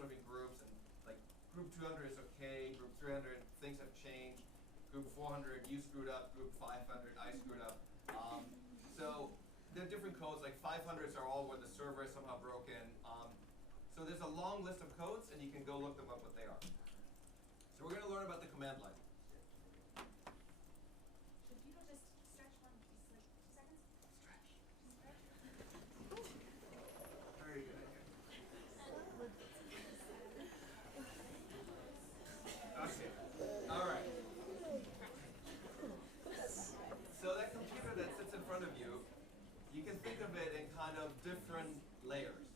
sort of in groups, and like group 200 is okay, group 300 things have changed, group 400 you screwed up, group 500 I screwed up. So there are different codes, like 500s are all where the server is somehow broken. So there's a long list of codes, and you can go look them up what they are. So we're going to learn about the command line. Should people just stretch one, just like 2 seconds? Stretch. Stretch. Very good idea. Okay. All right. So that computer that sits in front of you, you can think of it in kind of different layers.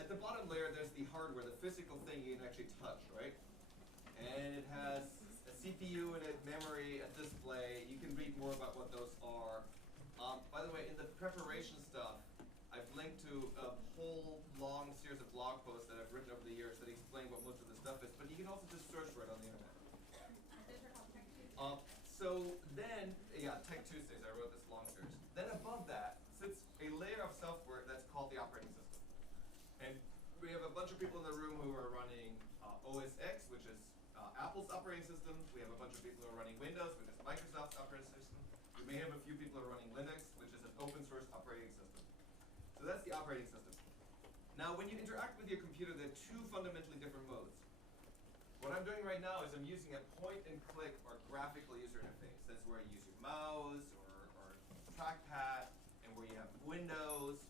At the bottom layer, there's the hardware, the physical thing you can actually touch, right? And it has a CPU in it, memory, a display. You can read more about what those are. By the way, in the preparation stuff, I've linked to a whole long series of blog posts that I've written over the years that explain what most of the stuff is, but you can also just search for it on the internet. So then, yeah, Tech Tuesdays, I wrote this long series. Then above that sits a layer of software that's called the operating system. And we have a bunch of people in the room who are running OS X, which is Apple's operating system. We have a bunch of people who are running Windows, which is Microsoft's operating system. We may have a few people who are running Linux, which is an open source operating system. So that's the operating system. Now, when you interact with your computer, there are two fundamentally different modes. What I'm doing right now is I'm using a point-and-click or graphical user interface. That's where you use your mouse or trackpad, and where you have windows,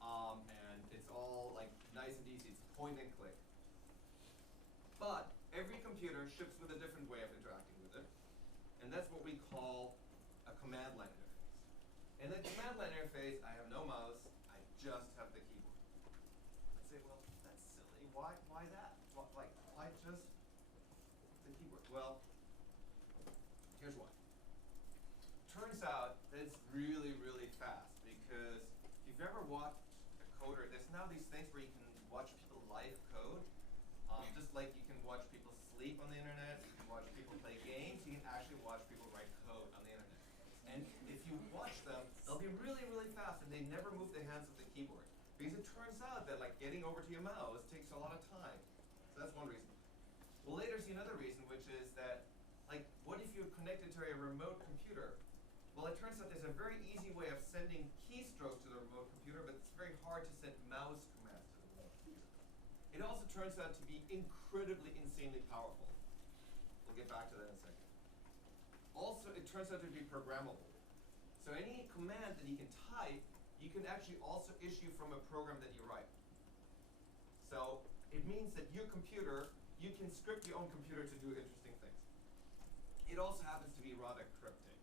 and it's all like nice and easy. It's point-and-click. But every computer ships with a different way of interacting with it, and that's what we call a command line interface. In the command line interface, I have no mouse. I just have the keyboard. I say, well, that's silly. Why that? Why just the keyboard? Well, here's why. Turns out that it's really, really fast, because if you've ever watched a coder, there's now these things where you can watch people live code. Just like you can watch people sleep on the internet, you can watch people play games, you can actually watch people write code on the internet. And if you watch them, they'll be really, really fast, and they never move their hands with the keyboard. Because it turns out that like getting over to your mouse takes a lot of time. So that's one reason. We'll later see another reason, which is that, like, what if you're connected to a remote computer? Well, it turns out there's a very easy way of sending keystrokes to the remote computer, but it's very hard to send mouse commands to the remote computer. It also turns out to be incredibly, insanely powerful. We'll get back to that in a second. Also, it turns out to be programmable. So any command that you can type, you can actually also issue from a program that you write. So it means that your computer, you can script your own computer to do interesting things. It also happens to be rather cryptic,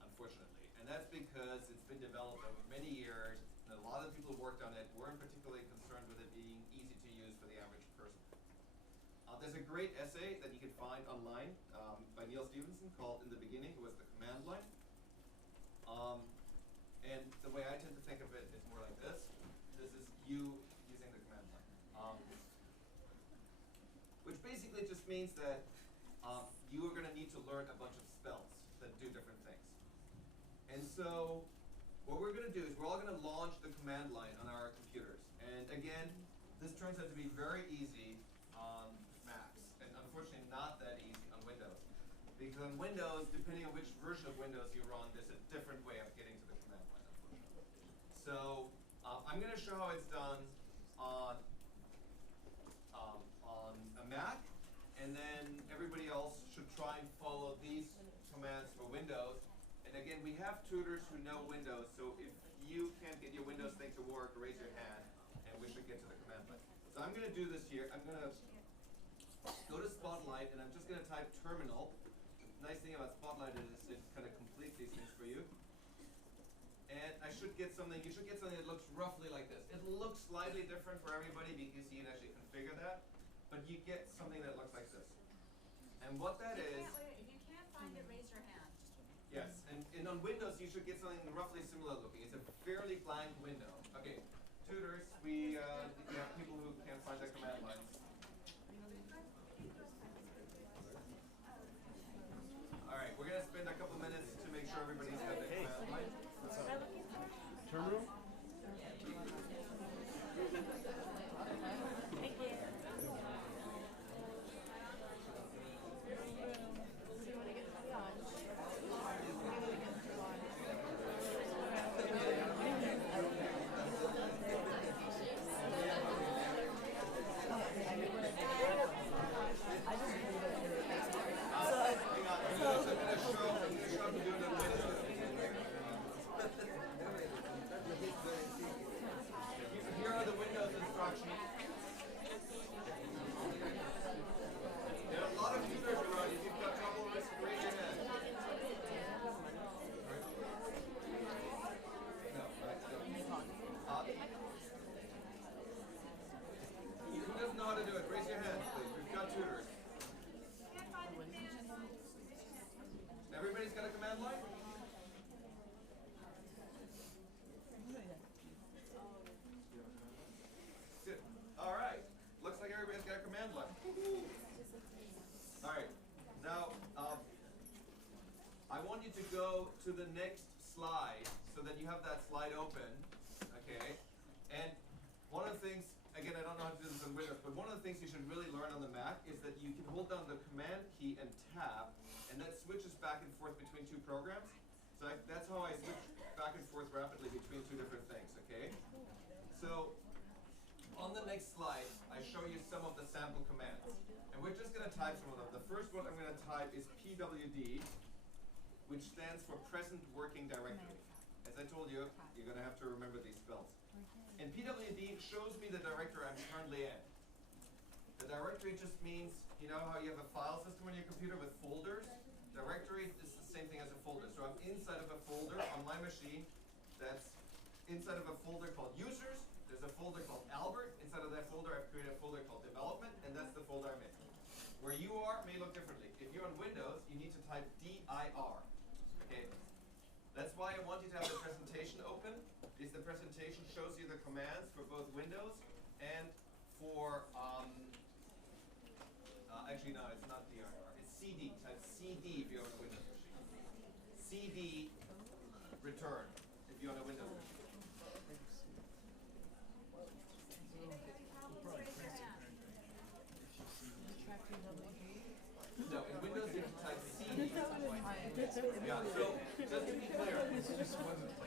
unfortunately. And that's because it's been developed over many years, and a lot of people who worked on it weren't particularly concerned with it being easy to use for the average person. There's a great essay that you can find online by Neil Stephenson called In the Beginning, It Was the Command Line. And the way I tend to think of it is more like this. This is you using the command line. Which basically just means that you are going to need to learn a bunch of spells that do different things. And so what we're going to do is we're all going to launch the command line on our computers. And again, this turns out to be very easy on Macs, and unfortunately not that easy on Windows. Because on Windows, depending on which version of Windows you run, there's a different way of getting to the command line, unfortunately. So I'm going to show how it's done on a Mac, and then everybody else should try and follow these commands for Windows. And again, we have tutors who know Windows, so if you can't get your Windows thing to work, raise your hand, and we should get to the command line. So I'm going to do this here. I'm going to go to Spotlight, and I'm just going to type terminal. The nice thing about Spotlight is it kind of completes these things for you. And I should get something, you should get something that looks roughly like this. It looks slightly different for everybody because you can actually configure that, but you get something that looks like this. And what that is... If you can't find it, raise your hand. Yes, and on Windows you should get something roughly similar looking. It's a fairly blank window. Okay, tutors, we have people who can't find their command lines. All right, we're going to spend a couple minutes to make sure everybody's got the command line. Terminal? Thank you. how to do it, raise your hands, please. We've got tutors. Can't find the command. Everybody's got a command line? Good. All right. Looks like everybody's got a command line. All right. Now, I want you to go to the next slide so that you have that slide open. Okay. And one of the things, again, I don't know how to do this on Windows, but one of the things you should really learn on the Mac is that you can hold down the Command key and Tab, and that switches back and forth between two programs. So that's how I switch back and forth rapidly between two different things, okay? So on the next slide, I show you some of the sample commands. And we're just going to type some of them. The first one I'm going to type is PWD, which stands for Present Working Directory. As I told you, you're going to have to remember these spells. And PWD shows me the directory I'm currently in. The directory just means, you know how you have a file system on your computer with folders? Directory is the same thing as a folder. So I'm inside of a folder on my machine that's inside of a folder called Users. There's a folder called Albert. Inside of that folder, I've created a folder called Development, and that's the folder I'm in. Where you are may look differently. If you're on Windows, you need to type DIR. Okay? That's why I want you to have the presentation open, because the presentation shows you the commands for both Windows and for, actually no, it's not DIR, it's CD. Type CD if you're on a Windows machine. CD return if you're on a Windows machine. No, in Windows you can type CD. Yeah, so just to be clear,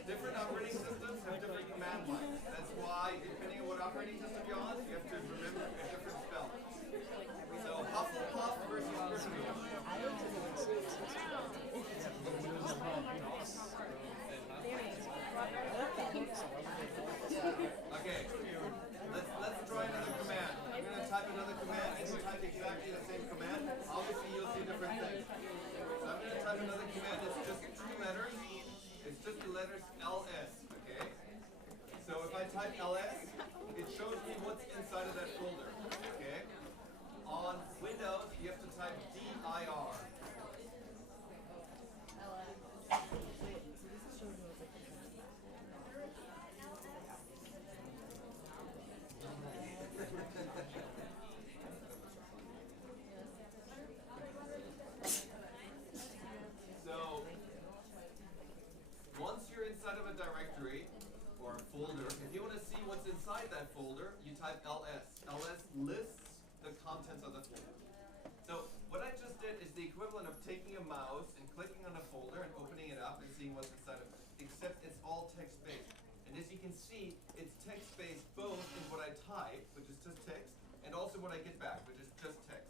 different operating systems have different command lines. That's why, depending on what operating system you're on, you have to remember a different spell. So Hufflepuff versus Gryffindor. Okay, let's try another command. I'm going to type another command, and you type exactly the same command. Obviously, you'll see different things. So I'm going to type another command that's just two letters. It's just the letters LS, okay? So if I type LS, it shows me what's inside of that folder, okay? On Windows, you have to type DIR. So, once you're inside of a directory or a folder, if you want to see what's inside that folder, you type LS. LS lists the contents of the folder. So, what I just did is the equivalent of taking a mouse and clicking on a folder and opening it up and seeing what's inside of it, except it's all text-based. And as you can see, it's text-based both in what I type, which is just text, and also what I get back, which is just text.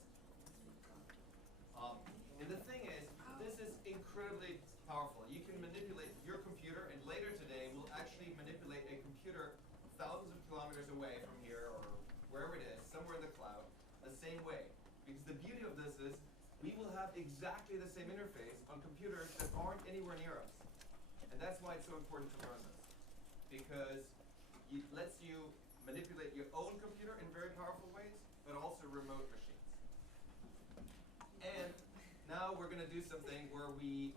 And the thing is, this is incredibly powerful. You can manipulate your computer, and later today we'll actually manipulate a computer thousands of kilometers away from here or wherever it is, somewhere in the cloud, the same way. Because the beauty of this is we will have exactly the same interface on computers that aren't anywhere near us. And that's why it's so important to learn this. Because it lets you manipulate your own computer in very powerful ways, but also remote machines. And now we're going to do something where we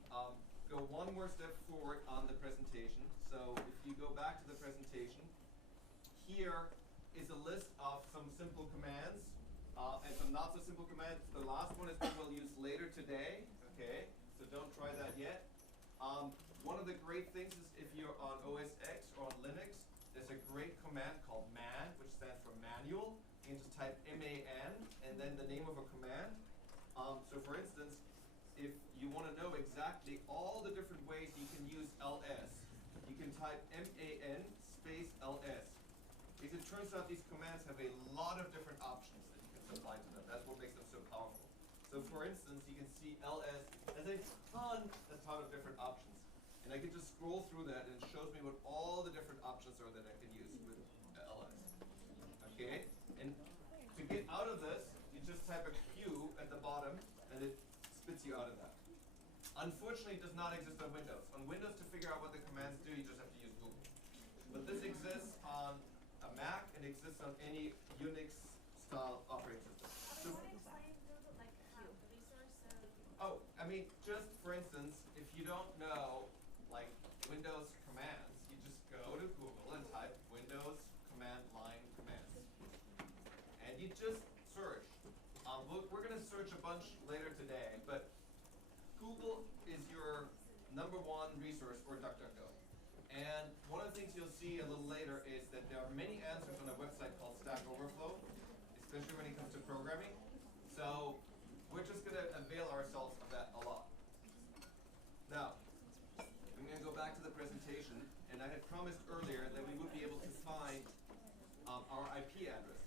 go one more step forward on the presentation. So if you go back to the presentation, here is a list of some simple commands and some not so simple commands. The last one is what we'll use later today, okay? So don't try that yet. One of the great things is if you're on OS X or on Linux, there's a great command called man, which stands for manual. You can just type MAN and then the name of a command. So for instance, if you want to know exactly all the different ways you can use LS, you can type MAN space LS. Because it turns out these commands have a lot of different options that you can supply to them. That's what makes them so powerful. So for instance, you can see LS has a ton of different options. And I can just scroll through that and it shows me what all the different options are that I can use with LS. Okay? And to get out of this, you just type a Q at the bottom and it spits you out of that. Unfortunately, it does not exist on Windows. On Windows, to figure out what the commands do, you just have to use Google. But this exists on a Mac and exists on any Unix style operating system. So, Want to explain Google, like, the resource, so oh, I mean, just for instance, if you don't know, like, Windows commands, you just go to Google and type Windows command line commands. And you just search. We're going to search a bunch later today, but Google is your #1 resource for DuckDuckGo. And one of the things you'll see a little later is that there are many answers on a website called Stack Overflow, especially when it comes to programming. So we're just going to avail ourselves of that a lot. Now, I'm going to go back to the presentation, and I had promised earlier that we would be able to find our IP address.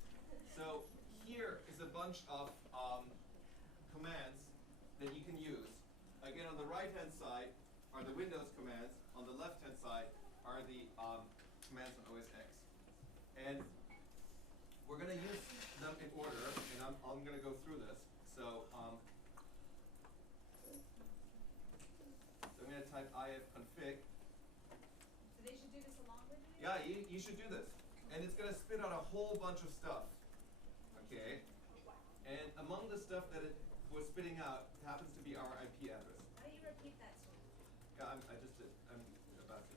So here is a bunch of commands that you can use. Again, on the right-hand side are the Windows commands. On the left-hand side are the commands on OS X. And we're going to use them in order, and I'm going to go through this. So, I'm going to type ifconfig. so they should do this along with you? Yeah, you should do this. And it's going to spit out a whole bunch of stuff. Okay? And among the stuff that it was spitting out happens to be our IP address. Why don't you repeat that to me? Yeah, I just did. I'm about to.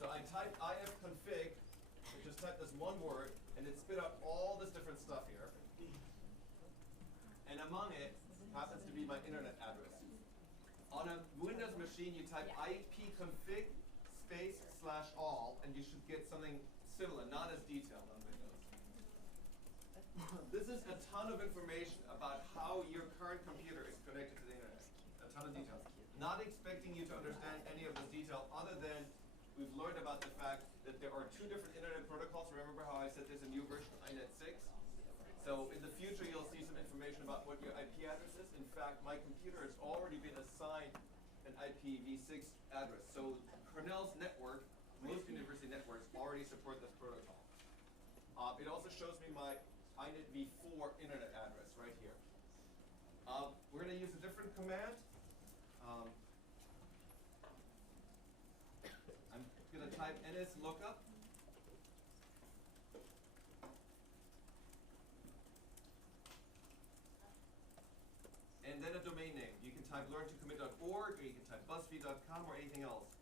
So I typed ifconfig, I just typed this one word, and it spit out all this different stuff here. And among it happens to be my internet address. On a Windows machine, you type ipconfig /all, and you should get something similar, not as detailed on Windows. This is a ton of information about how your current computer is connected to the internet. A ton of details. Not expecting you to understand any of this detail other than we've learned about the fact that there are 2 different internet protocols. Remember how I said there's a new version of INET 6? So in the future, you'll see some information about what your IP address is. In fact, my computer has already been assigned an IPv6 address. So Cornell's network, most university networks, already support this protocol. It also shows me my INET v4 internet address right here. We're going to use a different command. I'm going to type nslookup. And then a domain name. You can type learntocommit.org, or you can type buzzfeed.com, or anything else.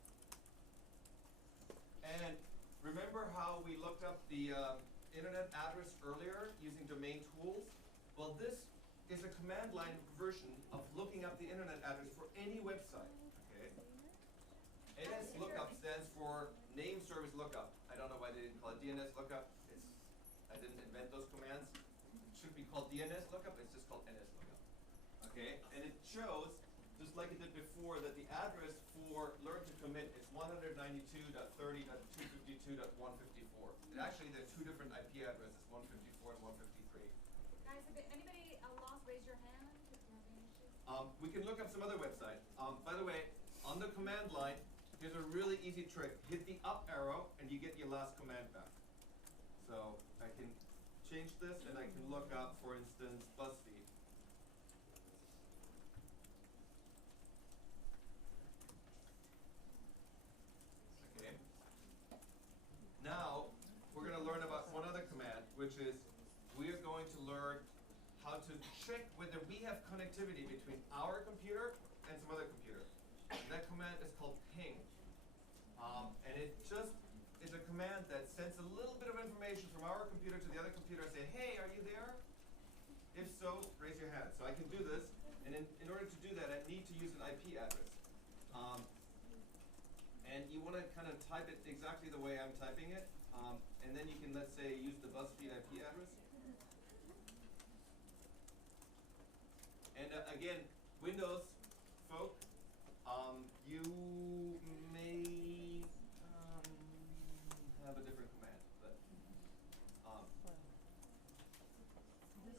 And remember how we looked up the internet address earlier using domain tools? Well, this is a command line version of looking up the internet address for any website. Okay? NSLOOKUP stands for Name Service Lookup. I don't know why they didn't call it DNS lookup. I didn't invent those commands. It should be called DNS lookup. It's just called NS lookup. Okay? And it shows, just like it did before, that the address for learn to commit is 192.30.252.154. Actually, there are 2 different IP addresses, 154 and 153. Guys, if anybody lost, raise your hand if you have any issues. We can look up some other website. By the way, on the command line, here's a really easy trick. Hit the up arrow, and you get your last command back. So I can change this, and I can look up, for instance, BuzzFeed. Okay. Now, we're going to learn about one other command, which is we are going to learn how to check whether we have connectivity between our computer and some other computer. And that command is called ping. And it just is a command that sends a little bit of information from our computer to the other computer and say, hey, are you there? If so, raise your hand. So I can do this, and in order to do that, I need to use an IP address. And you want to kind of type it exactly the way I'm typing it, and then you can, let's say, use the BuzzFeed IP address. And again, Windows folk, you may have a different command, but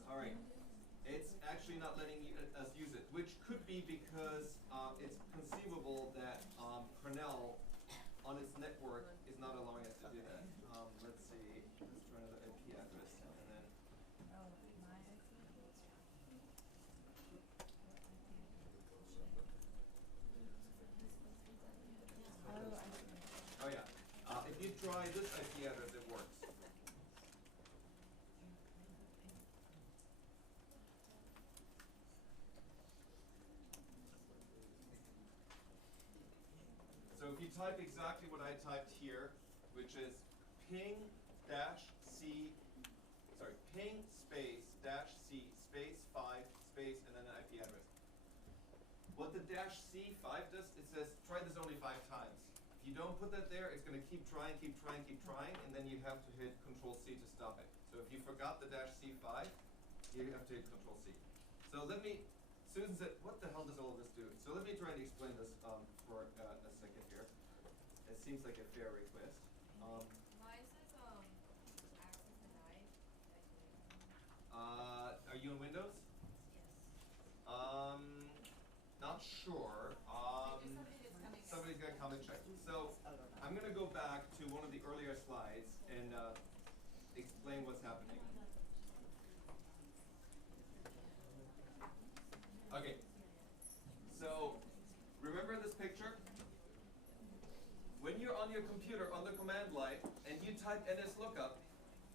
all right, it's actually not letting us use it, which could be because it's conceivable that Cornell on its network is not allowing us to do that. Let's see, let's try another IP address, and then. Oh yeah. If you try try this IP address, it works. So if you type exactly what I typed here, which is ping space -c space 5 space and then an IP address. What the -c5 does, it says try this only 5 times. If you don't put that there, it's going to keep trying, and then you have to hit Control-C to stop it. So if you forgot the -c5, you have to hit Control-C. So Susan said, what the hell does all of this do? So let me try and explain this for a second here. It seems like a fair request. Mine says access denied. Are you on Windows? Yes. Not sure. Somebody's gonna come and check. So I'm gonna go back to one of the earlier slides and explain what's happening. Okay. So remember this picture? When you're on your computer on the command line and you type NSLOOKUP,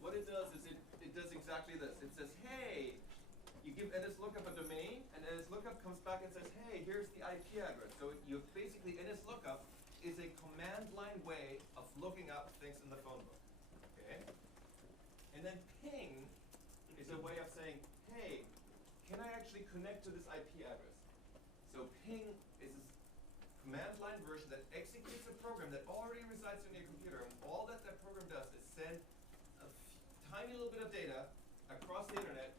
what it does is it does exactly this. It says, hey, you give NSLOOKUP a domain, and NSLOOKUP comes back and says, hey, here's the IP address. So you basically, NSLOOKUP is a command line way of looking up things in the phone book. Okay? And then ping is a way of saying, hey, can I actually connect to this IP address? So ping is this command line version that executes a program that already resides in your computer, and all that program does is send a tiny little bit of data across the internet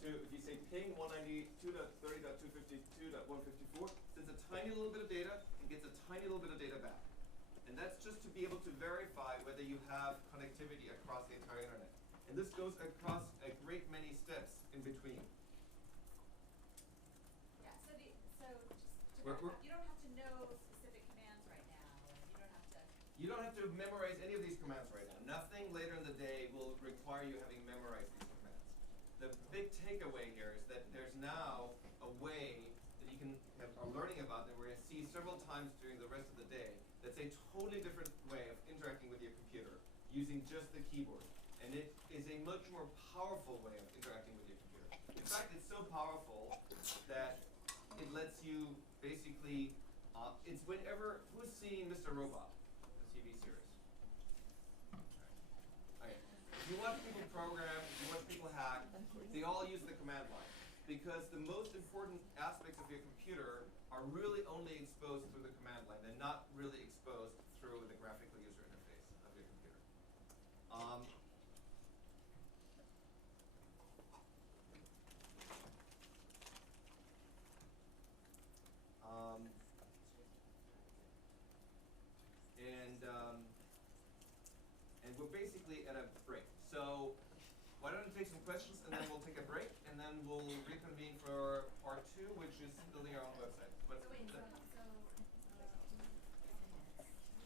to, if you say ping 192.30.252.154, sends a tiny little bit of data and gets a tiny little bit of data back. And that's just to be able to verify whether you have connectivity across the entire internet. And this goes across a great many steps in between. Yeah, so just to verify, you don't have to know specific commands right now, or you don't have to memorize any of these commands right now. Nothing later in the day will require you having memorized these commands. The big takeaway here is that there's now a way that you can are learning about that we're going to see several times during the rest of the day that's a totally different way of interacting with your computer using just the keyboard. And it is a much more powerful way of interacting with your computer. In fact, it's so powerful that it lets you basically, it's whenever, who's seen Mr. Robot, the TV series? Okay. If you watch people program, if you watch people hack, they all use the command line. Because the most important aspects of your computer are really only exposed through the command line. They're not really exposed through the graphical user interface of your computer. And we're basically at a break. So why don't we take some questions and then we'll take a break and then we'll reconvene for part 2, which is building our own website.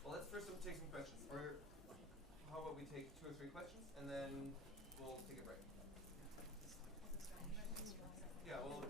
Well, let's first take some questions. Or how about we take 2 or 3 questions and then we'll take a break. Yeah, well.